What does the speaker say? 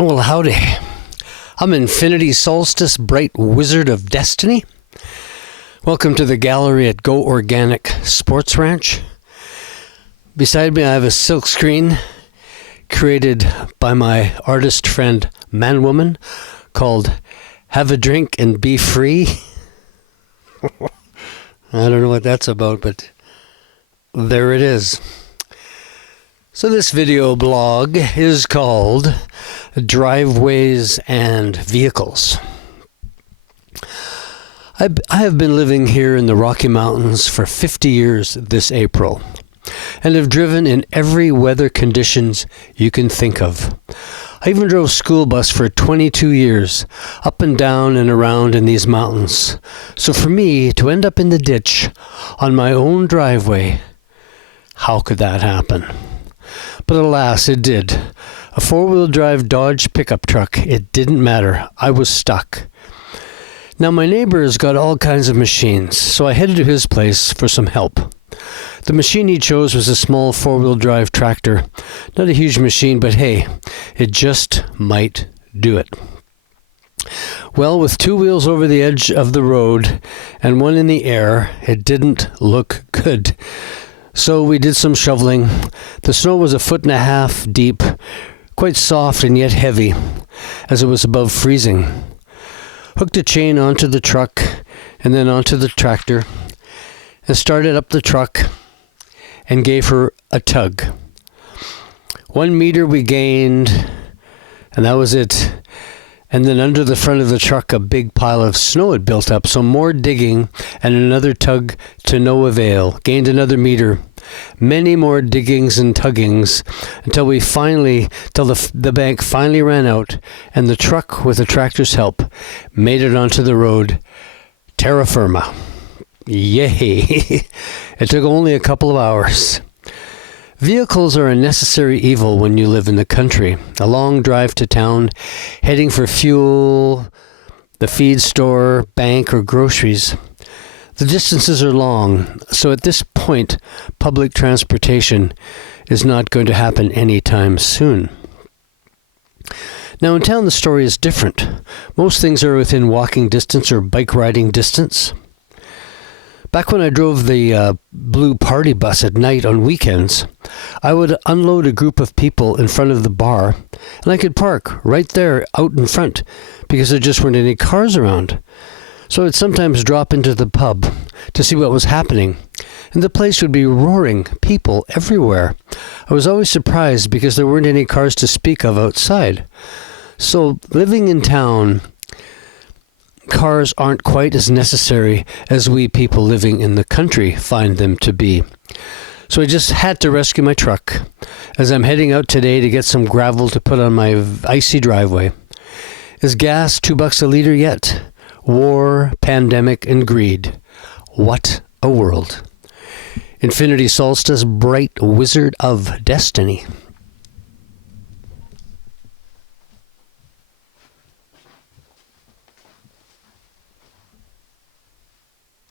Well, howdy. I'm Infinity Solstice, bright wizard of destiny. Welcome to the gallery at Go Organic Sports Ranch. Beside me, I have a silk screen created by my artist friend Man-Woman called Have a Drink and Be Free. I don't know what that's about, but there it is. So this video blog is called Driveways and Vehicles. I have been living here in the Rocky Mountains for 50 years this April, and have driven in every weather conditions you can think of. I even drove school bus for 22 years, up and down and around in these mountains. So for me to end up in the ditch on my own driveway, how could that happen? But alas, it did. A four-wheel drive Dodge pickup truck. It didn't matter. I was stuck. Now my neighbor has got all kinds of machines, so I headed to his place for some help. The machine he chose was a small four-wheel drive tractor. Not a huge machine, but hey, it just might do it. Well, with two wheels over the edge of the road and one in the air, it didn't look good. So we did some shoveling. The snow was 1.5 feet deep, quite soft and yet heavy, as it was above freezing. Hooked a chain onto the truck and then onto the tractor, and started up the truck and gave her a tug. 1 meter we gained, and that was it. And then under the front of the truck, a big pile of snow had built up. So more digging and another tug to no avail. Gained another meter. Many more diggings and tuggings until the bank finally ran out, and the truck, with the tractor's help, made it onto the road. Terra firma. Yay! It took only a couple of hours. Vehicles are a necessary evil when you live in the country. A long drive to town, heading for fuel, the feed store, bank, or groceries. The distances are long, so at this point, public transportation is not going to happen anytime soon. Now in town, the story is different. Most things are within walking distance or bike riding distance. Back when I drove the blue party bus at night on weekends, I would unload a group of people in front of the bar, and I could park right there out in front because there just weren't any cars around. So I'd sometimes drop into the pub to see what was happening, and the place would be roaring, people everywhere. I was always surprised because there weren't any cars to speak of outside. So living in town, cars aren't quite as necessary as we people living in the country find them to be. So I just had to rescue my truck as I'm heading out today to get some gravel to put on my icy driveway. Is gas $2 a liter yet? War, pandemic, and greed. What a world. Infinity Solstice, bright wizard of destiny.